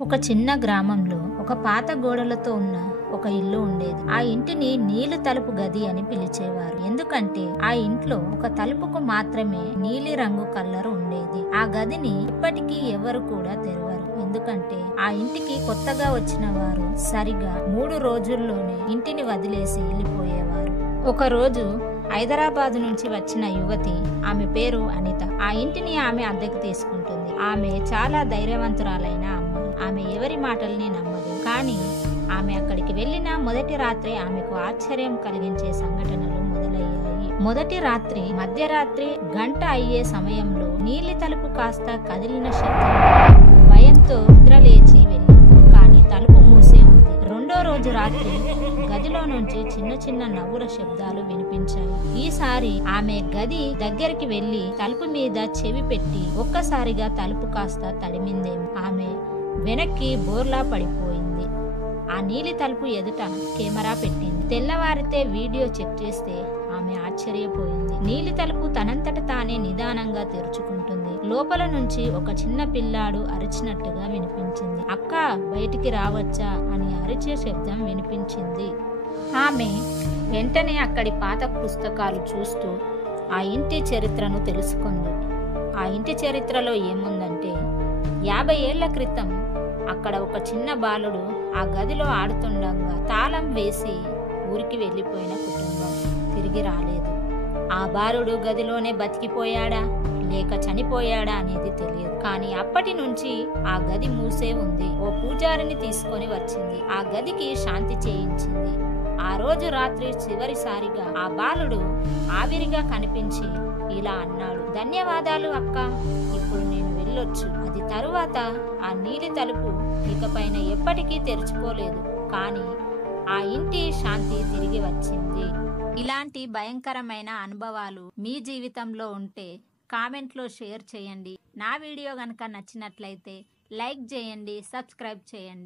ఒక చిన్న గ్రామంలో ఒక పాత గోడలతో ఉన్న ఒక ఇల్లు ఉండేది. ఆ ఇంటిని నీలి తలుపు గది అని పిలిచేవారు. ఎందుకంటే ఆ ఇంట్లో ఒక తలుపుకు మాత్రమే నీలి రంగు కలర్ ఉండేది. ఆ గదిని ఇప్పటికీ ఎవరు కూడా తెరవరు. ఎందుకంటే ఆ ఇంటికి కొత్తగా వచ్చిన వారు సరిగా 3 రోజుల్లోనే ఇంటిని వదిలేసి వెళ్ళిపోయేవారు. ఒక రోజు హైదరాబాద్ నుంచి వచ్చిన యువతి, ఆమె పేరు అనిత, ఆ ఇంటిని ఆమె అద్దెకు తీసుకుంటుంది. ఆమె చాలా ధైర్యవంతురాలైన అమ్మాయి. ఆమె ఎవరి మాటల్ని నమ్మదు. కానీ ఆమె అక్కడికి వెళ్ళిన మొదటి రాత్రి ఆమెకు ఆశ్చర్యం కలిగించే సంఘటనలు మొదలయ్యాయి. మొదటి రాత్రి మధ్యరాత్రి గంట అయ్యే సమయంలో నీలి తలుపు కాస్త కదిలిన శబ్దం భయంతో నిద్రలేచి వెళ్ళింది. కానీ తలుపు మూసే ఉంది. రెండో రోజు రాత్రి గదిలో నుంచి చిన్న చిన్న నవ్వుల శబ్దాలు వినిపించాయి. ఈసారి ఆమె గది దగ్గరికి వెళ్లి తలుపు మీద చెవి పెట్టి ఒక్కసారిగా తలుపు కాస్త తడిమిందేమో. ఆమె వెనక్కి బోర్లా పడిపోయింది. ఆ నీలి తలుపు ఎదుట కెమెరా పెట్టింది. తెల్లవారితే వీడియో చెక్ చేస్తే ఆమె ఆశ్చర్యపోయింది. నీలి తలుపు తనంతట తానే నిదానంగా తెరుచుకుంటుంది. లోపల నుంచి ఒక చిన్న పిల్లాడు అరిచినట్టుగా వినిపించింది. అక్క, బయటికి రావచ్చా అని అరిచే శబ్దం వినిపించింది. ఆమె వెంటనే అక్కడి పాత పుస్తకాలు చూస్తూ ఆ ఇంటి చరిత్రను తెలుసుకుంది. ఆ ఇంటి చరిత్రలో ఏముందంటే 50 ఏళ్ల క్రితం అక్కడ ఒక చిన్న బాలుడు ఆ గదిలో ఆడుతుండగా తాళం వేసి ఊరికి వెళ్ళిపోయిన కుటుంబం తిరిగి రాలేదు. ఆ బాలుడు గదిలోనే బతికిపోయాడా లేక చనిపోయాడా అనేది తెలియదు. కానీ అప్పటి నుంచి ఆ గది మూసే ఉంది. ఓ పూజారిని తీసుకొని వచ్చింది. ఆ గదికి శాంతి చేయించింది. ఆ రోజు రాత్రి చివరిసారిగా ఆ బాలుడు ఆవిరిగా కనిపించి ఇలా అన్నాడు, ధన్యవాదాలు అక్క, ఇప్పుడు నేను వెళ్ళొచ్చు. అది తరువాత ఆ నీలి తలుపు ఇకపైన ఎప్పటికీ తెరుచుకోలేదు. కానీ ఆ ఇంటి శాంతి తిరిగి వచ్చింది. ఇలాంటి భయంకరమైన అనుభవాలు మీ జీవితంలో ఉంటే కామెంట్లో షేర్ చేయండి. నా వీడియో గనక నచ్చినట్లయితే లైక్ చేయండి, సబ్స్క్రైబ్ చేయండి.